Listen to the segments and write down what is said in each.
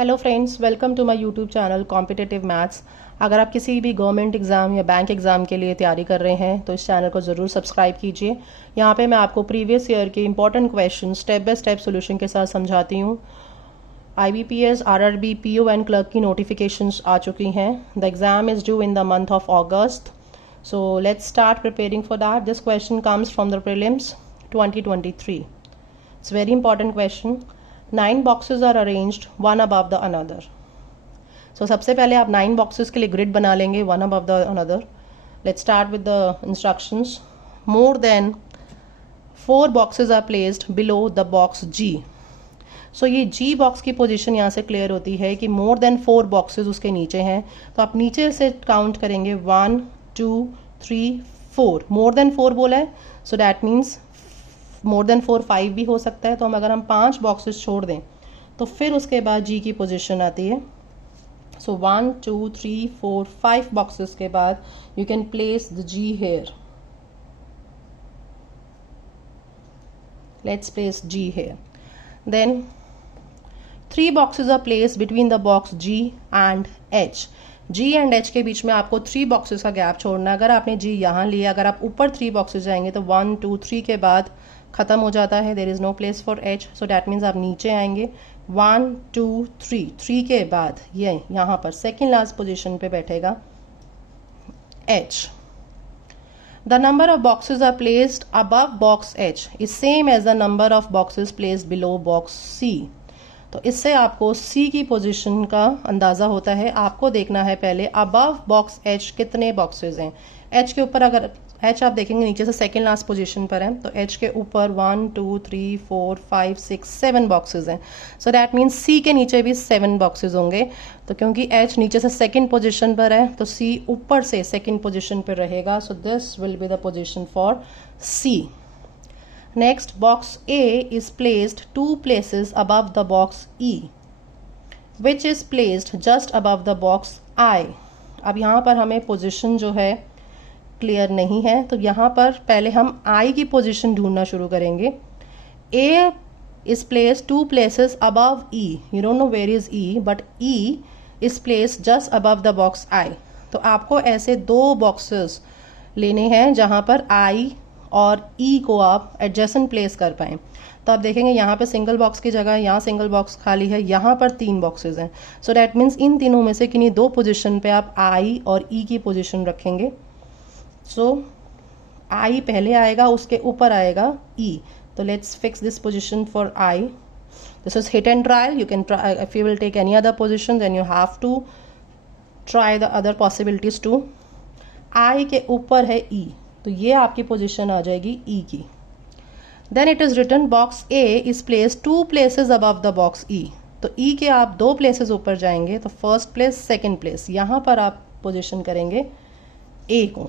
Hello friends, welcome to my YouTube channel competitive maths. अगर आप किसी भी गवर्नमेंट एग्ज़ाम या बैंक एग्ज़ाम के लिए तैयारी कर रहे हैं तो इस चैनल को ज़रूर सब्सक्राइब कीजिए। यहाँ पे मैं आपको प्रीवियस ईयर के important question step by step solution के साथ समझाती हूँ। IBPS, RRB, PO and clerk की नोटिफिकेशंस आ चुकी हैं। The exam is due in the month of August. So let's start preparing for that. This question comes from the prelims 2023. It's a very important question. 9 boxes are arranged one above the another. So सबसे पहले आप 9 boxes के लिए grid बना लेंगे one above the another. Let's start with the instructions. More than 4 boxes are placed below the box G. So ये G box की position यहाँ से क्लियर होती है कि more than 4 boxes उसके नीचे हैं, तो आप नीचे से काउंट करेंगे 1 2 3 4. more than 4 बोला है, so that means more than 4 5 भी हो सकता है। तो हम अगर 5 बॉक्सेस छोड़ दें तो फिर उसके बाद जी की पोजीशन आती है। सो 1 2 3 4 5 बॉक्सेस के बाद you can place the G here. Let's place G here. Then 3 boxes are place between the box G and H. G and H के बीच में आपको 3 बॉक्सेस का गैप छोड़ना है। अगर आपने जी यहाँ लिया, अगर आप ऊपर 3 बॉक्सेस जाएंगे तो 1 2 3 के बाद ख़त्म हो जाता है। There is no place for H, so that means आप नीचे आएंगे 1 2 3 के बाद ये यहाँ पर सेकेंड लास्ट पोजिशन पे बैठेगा H. The number of boxes are placed above box H is same as the number of boxes placed below box C. तो इससे आपको सी की पोजीशन का अंदाज़ा होता है। आपको देखना है पहले अबव बॉक्स एच कितने बॉक्सेस हैं। एच के ऊपर, अगर एच आप देखेंगे नीचे से सेकेंड लास्ट पोजीशन पर है, तो एच के ऊपर 1 2 3 4 5 6 7 बॉक्सेस हैं। सो दैट मीन्स सी के नीचे भी 7 बॉक्सेस होंगे। तो क्योंकि एच नीचे से सेकेंड पोजीशन पर है तो सी ऊपर से सेकेंड पोजीशन पर रहेगा। So this will be the position for C. Next, box A is placed 2 places above the box E, which is placed just above the box I. अब यहाँ पर हमें पोजीशन जो है क्लियर नहीं है, तो यहाँ पर पहले हम I की पोजीशन ढूंढना शुरू करेंगे। A is placed 2 places above E. You don't know where is E, but E is placed just above the box I. तो आपको ऐसे 2 बॉक्सेस लेने हैं जहाँ पर I और ई को आप एडजेसेंट प्लेस कर पाएँ। तो आप देखेंगे यहाँ पे सिंगल बॉक्स की जगह यहाँ सिंगल बॉक्स खाली है, यहाँ पर 3 बॉक्सेस हैं। सो डैट मीन्स इन तीनों में से किन्हीं 2 पोजीशन पे आप आई और ई की पोजीशन रखेंगे। सो आई पहले आएगा, उसके ऊपर आएगा ई। तो let's fix this position for I. This is hit and trial. You can try, if you will take any other position then you have to try the other possibilities too. I के ऊपर है ई, तो ये आपकी position आ जाएगी E की। Then it is written box A is place 2 places above the box E. तो E के आप 2 प्लेसेस ऊपर जाएंगे, तो फर्स्ट प्लेस सेकंड प्लेस यहाँ पर आप पोजीशन करेंगे ए को।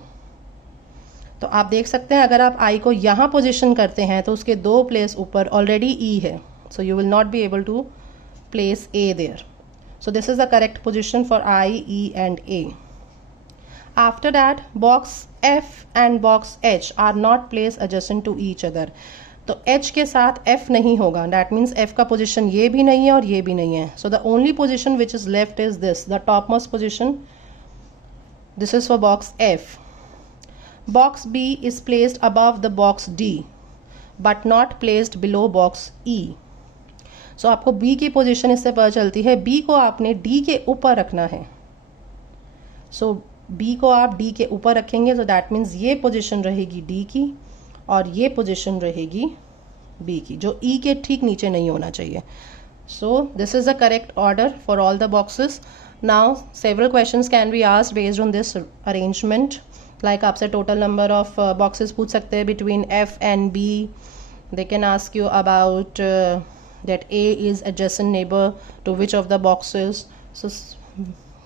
तो आप देख सकते हैं अगर आप आई को यहाँ पोजीशन करते हैं तो उसके 2 प्लेस ऊपर ऑलरेडी ई है, so you will not be able to place A there. So this is the correct position for I, E and A. After that, box F and box H are not placed adjacent to each other. तो H के साथ F नहीं होगा। That means F का position ये भी नहीं है और ये भी नहीं है। So the only position which is left is this, the topmost position. This is for box F. Box B is placed above the box D, but not placed below box E. So आपको B की position इससे पता चलती है। B को आपने D के ऊपर रखना है। So बी को आप डी के ऊपर रखेंगे, तो दैट मीन्स ये पोजीशन रहेगी डी की और ये पोजीशन रहेगी बी की, जो ई के ठीक नीचे नहीं होना चाहिए। So this is the correct order for all the boxes. Now several questions can be asked based on this arrangement. Like आपसे टोटल नंबर ऑफ बॉक्सेस पूछ सकते हैं between F and B. They can ask you about that A is adjacent neighbour to which of the boxes. So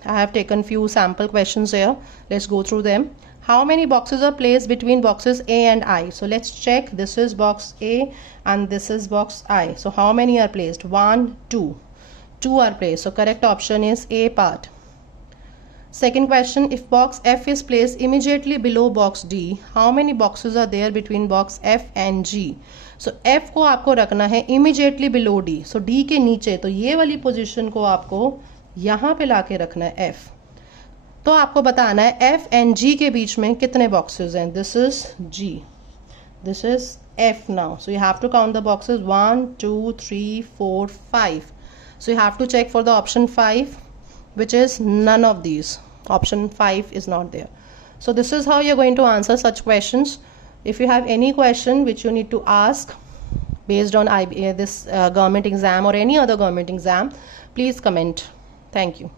I have taken few sample questions here. Let's go through them. How many boxes are placed between boxes A and I? So let's check. This is box A and this is box I. So how many are placed? 1 2. 2 are placed. So correct option is A part. Second question, if box F is placed immediately below box D, how many boxes are there between box F and G? So F को आपको रखना है immediately below D, सो D के नीचे, तो ये वाली position को आपको यहाँ पे लाके रखना है एफ। तो आपको बताना है एफ एंड जी के बीच में कितने बॉक्सेस हैं। This is G, this is F now, so you have to count the boxes 1 2 3 4 5, so you have to check for the option 5, which is none of these. Option 5 is not there. So this is how you're going to answer such questions. If you have any question which you need to ask based on this government exam or any other government exam, please comment. Thank you.